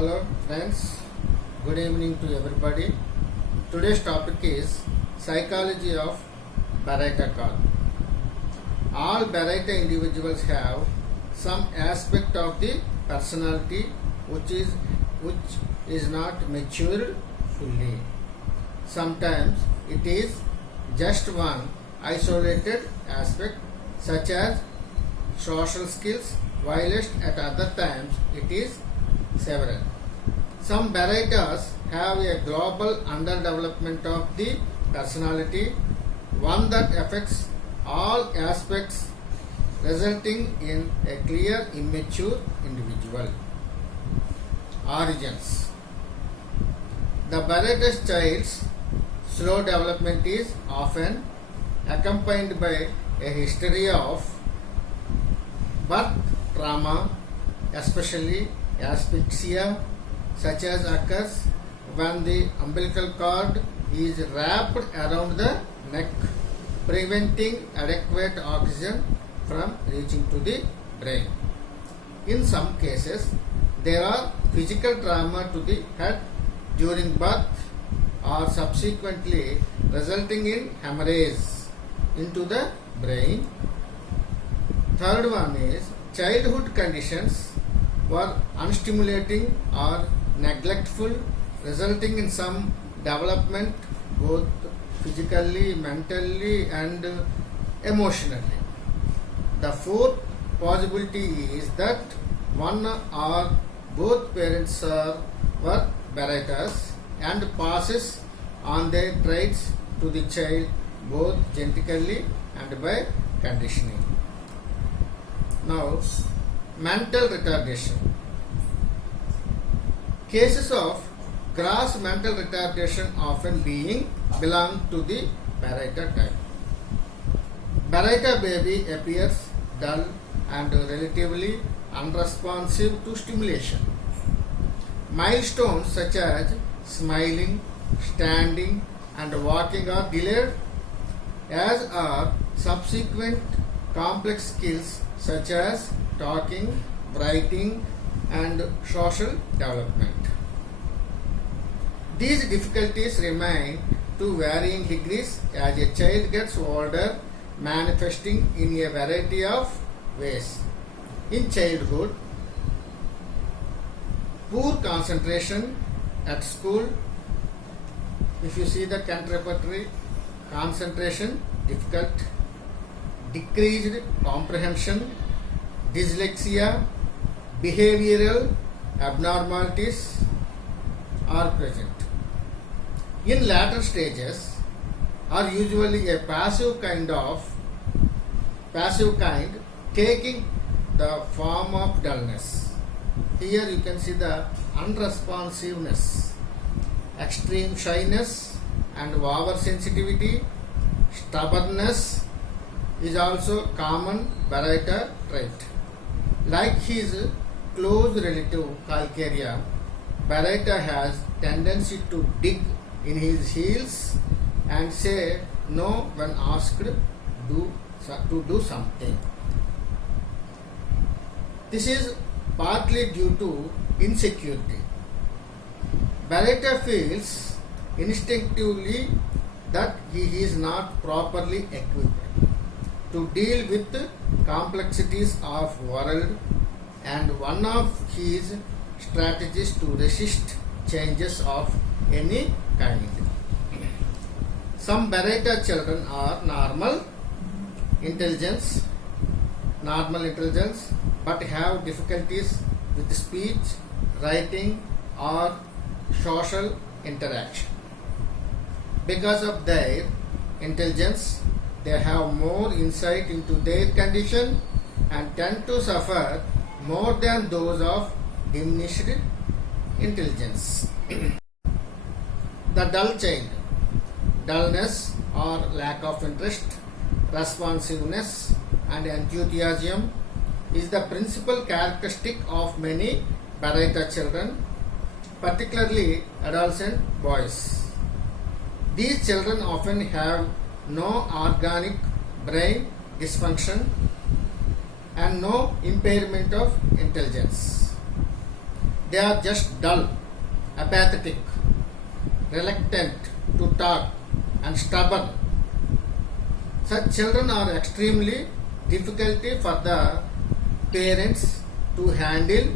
Hello friends, good evening to everybody. Today's topic is psychology of Baraita call. All Baraita individuals have some aspect of the personality which is not matured fully. Sometimes it is just one isolated aspect such as social skills, whilst at other times it is several. Some Baraitas have a global underdevelopment of the personality, one that affects all aspects, resulting in a clear immature individual. Origins. The Baraita's child's slow development is often accompanied by a history of birth trauma, especially asphyxia, such as occurs when the umbilical cord is wrapped around the neck, preventing adequate oxygen from reaching to the brain. In some cases, there are physical trauma to the head during birth or subsequently resulting in hemorrhage into the brain. Third one is childhood conditions were unstimulating or neglectful, resulting in some development both physically, mentally, and emotionally. The fourth possibility is that one or both parents were Baraitas and passes on their traits to the child both genetically and by conditioning. Now, mental retardation. Cases of gross mental retardation often belong to the Baraita type. Baraita baby appears dull and relatively unresponsive to stimulation. Milestones such as smiling, standing, and walking are delayed, as are subsequent complex skills such as talking, writing, and social development. These difficulties remain to varying degrees as a child gets older, manifesting in a variety of ways. In childhood, poor concentration at school. If you see the contributory, concentration difficult, decreased comprehension, dyslexia, behavioral abnormalities are present. In later stages are usually a passive kind taking the form of dullness. Here you can see the unresponsiveness, extreme shyness and oversensitivity, stubbornness is also common Baraita trait. Like his close relative Calcarea, Baraita has tendency to dig in his heels and say no when asked to do something. This is partly due to insecurity. Baraita feels instinctively that he is not properly equipped to deal with the complexities of world, and one of his strategies to resist changes of any kind. Some Baraita children are normal intelligence, but have difficulties with speech, writing, or social interaction. Because of their intelligence, they have more insight into their condition and tend to suffer more than those of diminished intelligence. The dull child. Dullness or lack of interest, responsiveness, and enthusiasm is the principal characteristic of many Baraita children, particularly adolescent boys. These children often have no organic brain dysfunction and no impairment of intelligence. They are just dull, apathetic, reluctant to talk, and stubborn. Such children are extremely difficult for the parents to handle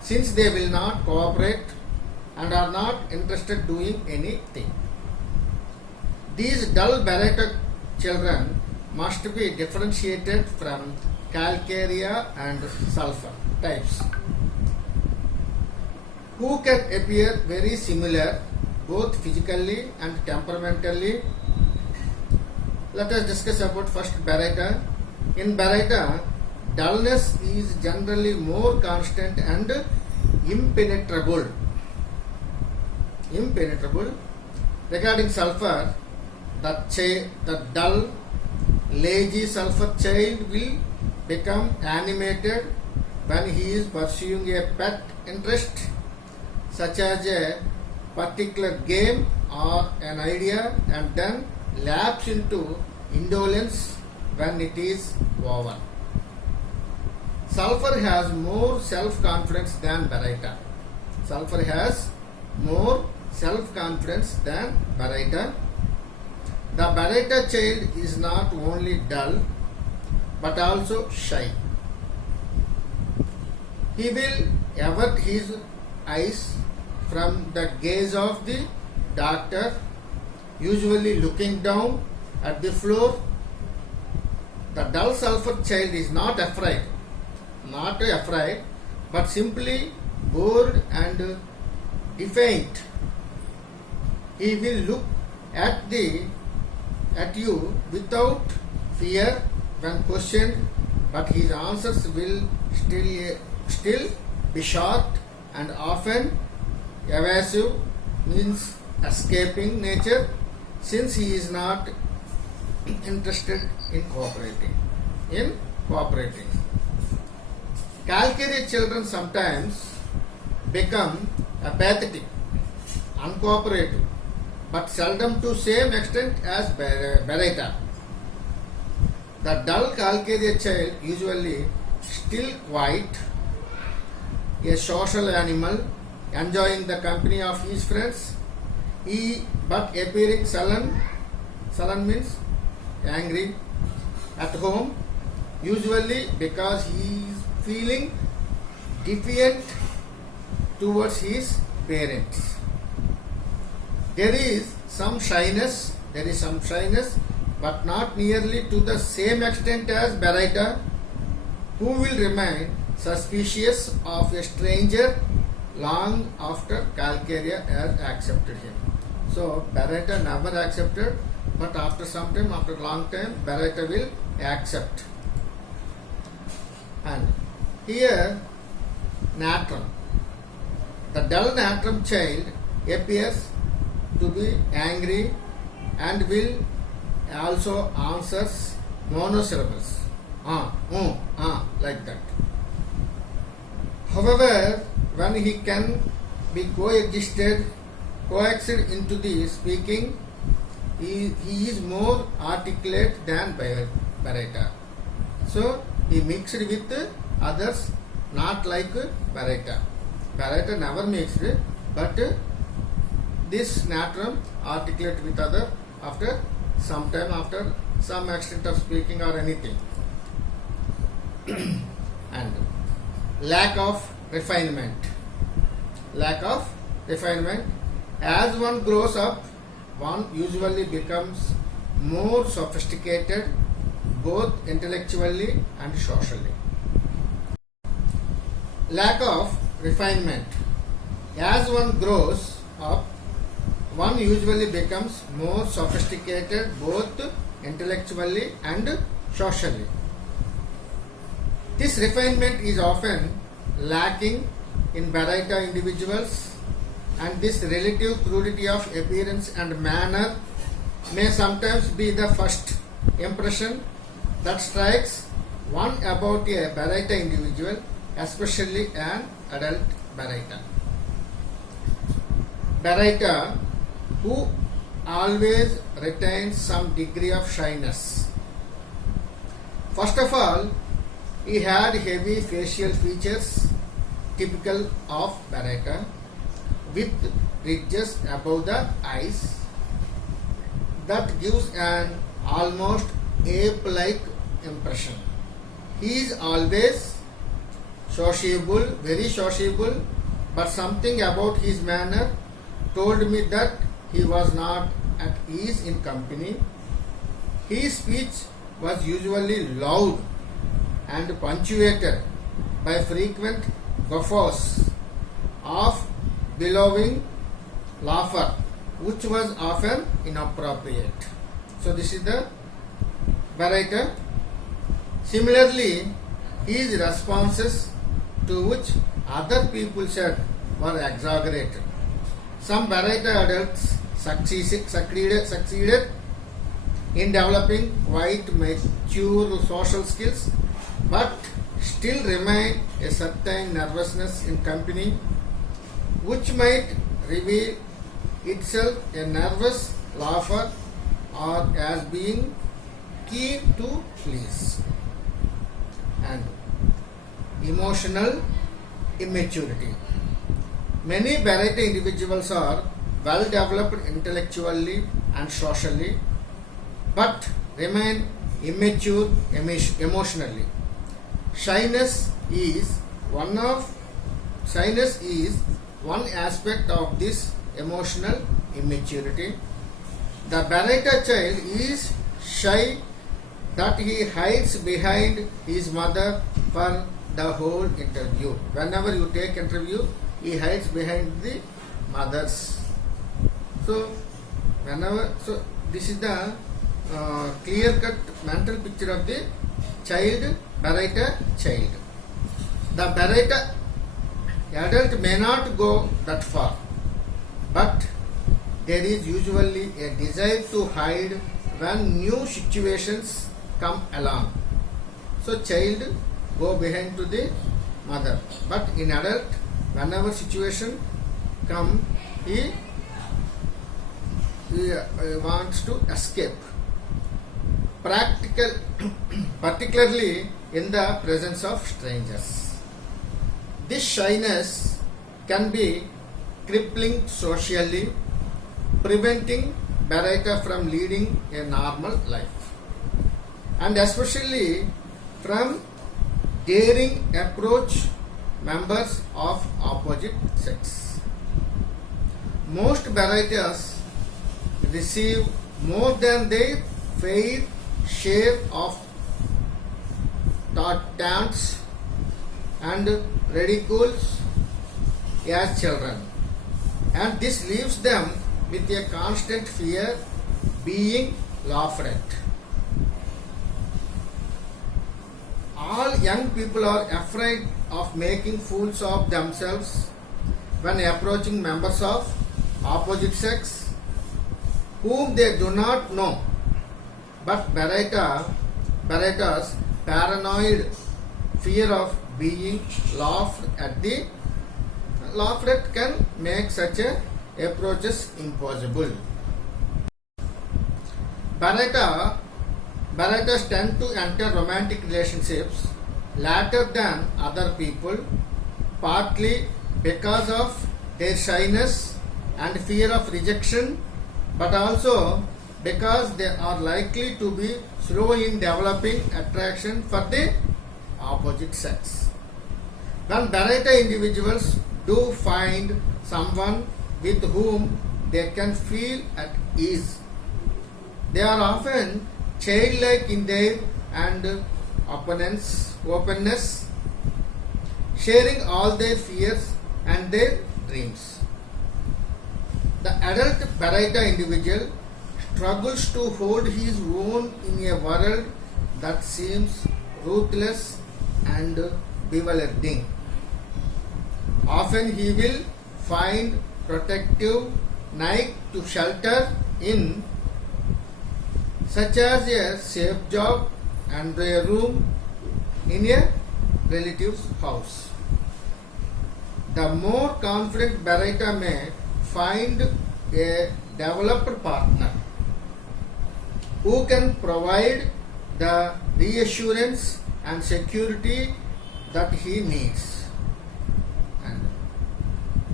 since they will not cooperate and are not interested doing anything. These dull Barretta children must be differentiated from calcarea and sulfur types, who can appear very similar both physically and temperamentally. Let us discuss about first Barretta. In Barretta, dullness is generally more constant and impenetrable. Regarding sulfur, the dull, lazy sulfur child will become animated when he is pursuing a pet interest, such as a particular game or an idea, and then lapse into indolence when it is over. Sulfur has more self-confidence than Barretta. Sulfur has more self-confidence than Barretta. The Barretta child is not only dull but also shy. He will avert his eyes from the gaze of the doctor, usually looking down at the floor. The dull sulfur child is not afraid, but simply bored and defiant. He will look at you without fear when questioned, but his answers will still be short and often evasive, means escaping nature, since he is not interested in cooperating. Calcarea children sometimes become apathetic, uncooperative, but seldom to same extent as Barretta. The dull Calcarea child usually still quiet, a social animal, enjoying the company of his friends, but appearing sullen means angry, at home, usually because he is feeling defiant towards his parents. There is some shyness, but not nearly to the same extent as Barretta, who will remain suspicious of a stranger long after Calcarea has accepted him. So Barretta never accepted, but after some time, after a long time, Barretta will accept. And here, natrum. The dull natrum child appears to be angry and will also answers monosyllables, like that. However, when he can be coaxed into the speaking, he is more articulate than Barretta. So he mixed with others, not like Barretta. Barretta never mixed, but this natrum articulate with other after some time, after some extent of speaking or anything. And lack of refinement. As one grows up, one usually becomes more sophisticated both intellectually and socially. Lack of refinement. As one grows up, one usually becomes more sophisticated both intellectually and socially. This refinement is often lacking in Barretta individuals, and this relative crudity of appearance and manner may sometimes be the first impression that strikes one about a Barretta individual, especially an adult Barretta. Barretta, who always retains some degree of shyness. First of all, he had heavy facial features typical of Barretta, with ridges above the eyes that gives an almost ape-like impression. He is always sociable, very sociable, but something about his manner told me that he was not at ease in company. His speech was usually loud and punctuated by frequent guffaws of bellowing laughter, which was often inappropriate. So this is the Barretta. Similarly, his responses to which other people said were exaggerated. Some Barretta adults succeeded in developing quite mature social skills, but still remain a certain nervousness in company, which might reveal itself a nervous laugher or as being keen to please. And emotional immaturity. Many Barretta individuals are well developed intellectually and socially, but remain immature emotionally. Shyness is one aspect of this emotional immaturity. The Barretta child is shy that he hides behind his mother for the whole interview. Whenever you take interview, he hides behind the mothers. So this is the clear-cut mental picture of the Barretta child. The Barretta adult may not go that far, but there is usually a desire to hide when new situations come along. So child go behind to the mother, but in adult, whenever situation come, he wants to escape. Particularly in the presence of strangers. This shyness can be crippling socially, preventing Barretta from leading a normal life, and especially from daring approach members of opposite sex. Most Barrettas receive more than their fair share of taunts and ridicules as children, and this leaves them with a constant fear being laughed at. All young people are afraid of making fools of themselves when approaching members of opposite sex whom they do not know. But Barretta's paranoid fear of being laughed at can make such approaches impossible. Barrettas tend to enter romantic relationships later than other people, partly because of their shyness and fear of rejection, but also because they are likely to be slow in developing attraction for the opposite sex. When Barretta individuals do find someone with whom they can feel at ease, they are often childlike in their openness, sharing all their fears and their dreams. The adult Barretta individual struggles to hold his own in a world that seems ruthless and bewildering. Often he will find protective night to shelter in, such as a safe job and a room in a relative's house. The more confident Barretta may find a developed partner who can provide the reassurance and security that he needs.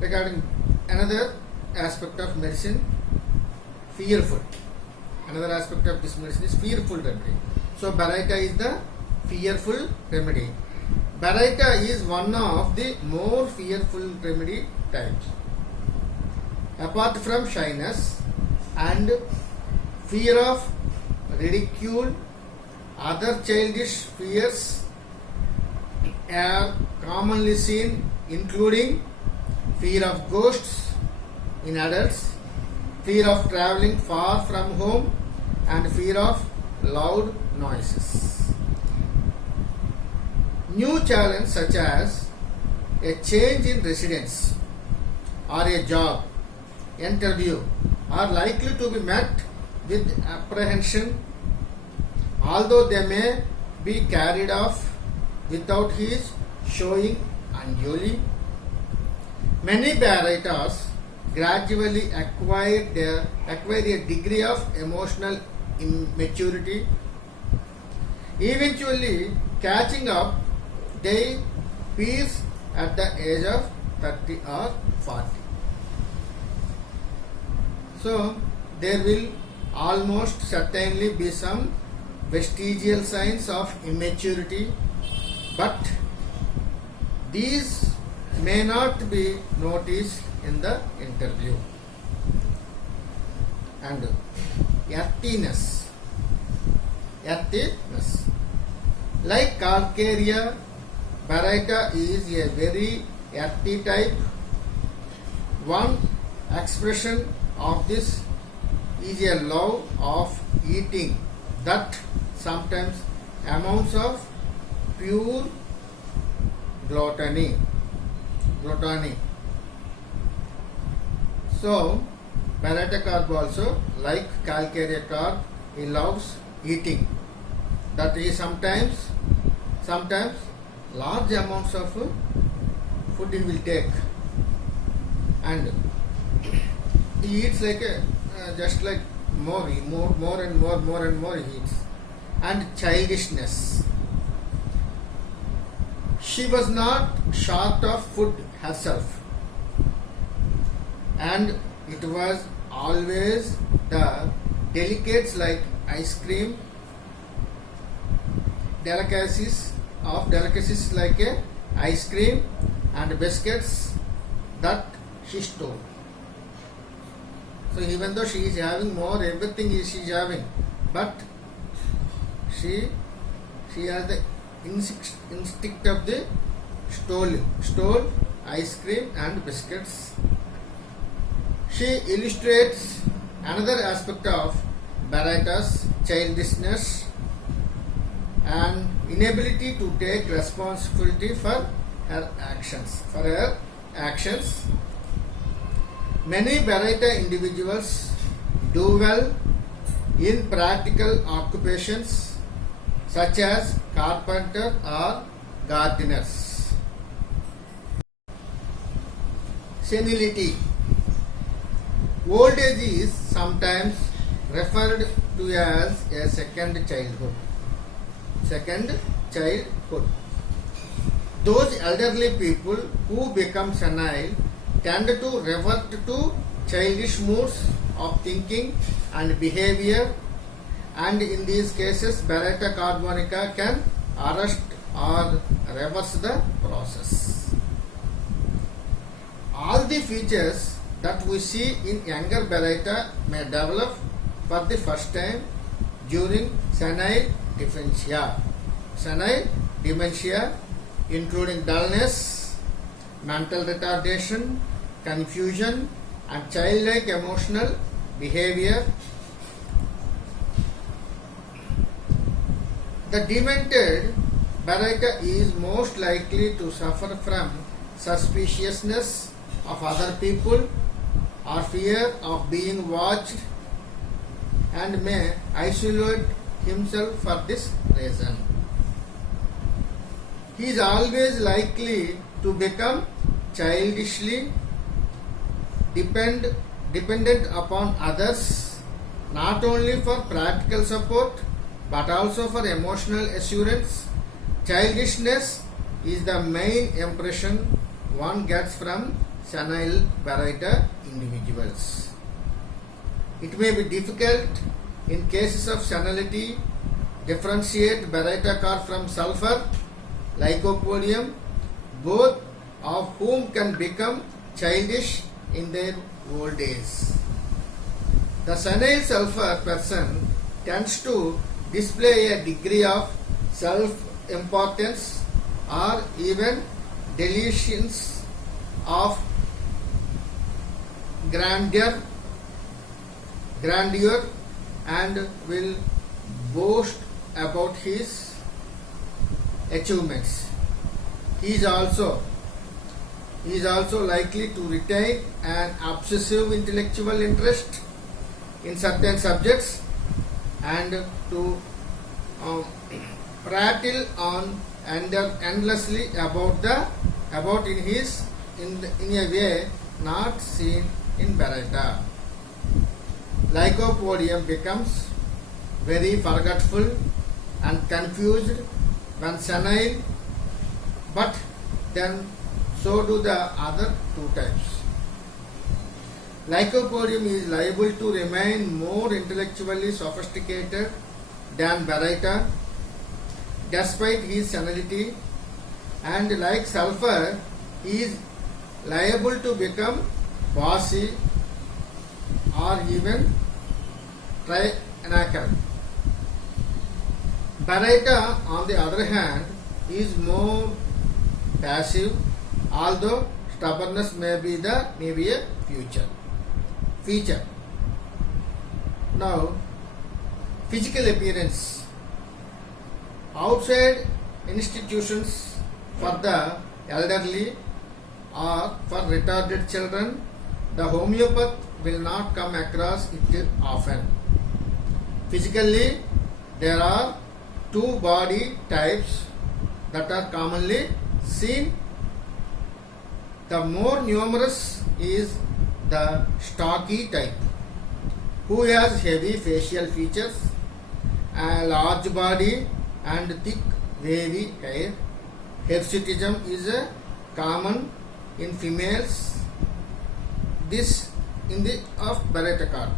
regarding another aspect of medicine, fearful. Another aspect of this medicine is fearful remedy. So Baraita is the fearful remedy. Baraita is one of the more fearful remedy types. Apart from shyness and fear of ridicule, other childish fears are commonly seen, including fear of ghosts in adults, fear of traveling far from home, and fear of loud noises. New challenges such as a change in residence or a job interview are likely to be met with apprehension, although they may be carried off without his showing unduly. Many Baraitas gradually acquire a degree of emotional immaturity, eventually catching up their peers at the age of 30 or 40. So, there will almost certainly be some vestigial signs of immaturity, but these may not be noticed in the interview. And earthiness. Like Calcarea, Baraita is a very earthy type. One expression of this is a love of eating that sometimes amounts of pure gluttony. So, Baraita carp also, like Calcarea carp, he loves eating. That is sometimes large amounts of food he will take, and he eats like just like more and more he eats. And childishness. She was not short of food herself, and it was always the delicates like ice cream, delicacies like ice cream and biscuits that she stole. So even though she is having more, everything she is having, but she has the instinct of the stole ice cream and biscuits. She illustrates another aspect of Baraita's childishness and inability to take responsibility for her actions. Many Baraita individuals do well in practical occupations such as carpenter or gardeners. Senility. Old age is sometimes referred to as a second childhood. Those elderly people who become senile tend to revert to childish moods of thinking and behavior, and in these cases Baraita carbonica can arrest or reverse the process. All the features that we see in younger Baraita may develop for the first time during senile dementia, including dullness, mental retardation, confusion, and childlike emotional behavior. The demented Baraita is most likely to suffer from suspiciousness of other people or fear of being watched, and may isolate himself for this reason. He is always likely to become childishly dependent upon others, not only for practical support but also for emotional assurance. Childishness is the main impression one gets from senile baryta individuals. It may be difficult in cases of senility differentiate baryta car from sulfur lycopodium, both of whom can become childish in their old age. The senile sulfur person tends to display a degree of self-importance or even delusions of grandeur and will boast about his achievements. He is also likely to retain an obsessive intellectual interest in certain subjects and to prattle on endlessly about in a way not seen in baryta. Lycopodium becomes very forgetful and confused when senile, but then so do the other two types. Lycopodium is liable to remain more intellectually sophisticated than baryta despite his senility, and like sulfur, he is liable to become bossy or even tyrannical. Baryta, on the other hand, is more passive, although stubbornness may be a feature. Now, physical appearance. Outside institutions for the elderly or for retarded children, the homeopath will not come across it often. Physically, there are two body types that are commonly seen. The more numerous is the stocky type, who has heavy facial features, a large body and thick wavy hair. Hirsutism is common in females. This in the of baryta car.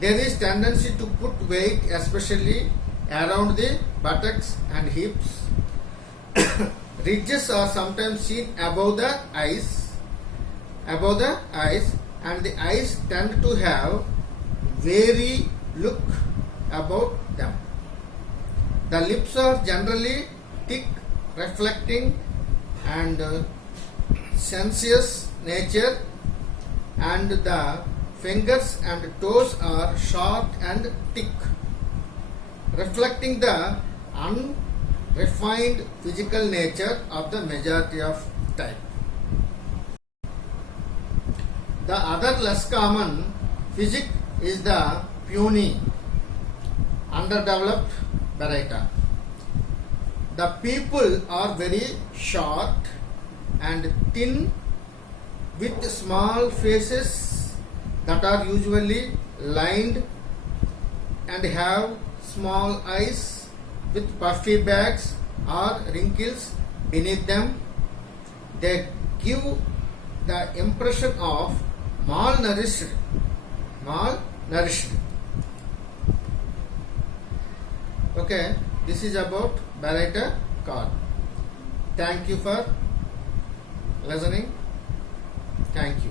There is tendency to put weight, especially around the buttocks and hips. Ridges are sometimes seen above the eyes, and the eyes tend to have wary look about them. The lips are generally thick, reflecting and sensuous nature, and the fingers and toes are short and thick, reflecting the unrefined physical nature of the majority of type. The other less common physique is the puny, underdeveloped baryta. The people are very short and thin with small faces that are usually lined and have small eyes with puffy bags or wrinkles beneath them. They give the impression of malnourished. Okay, this is about baryta car. Thank you for listening. Thank you.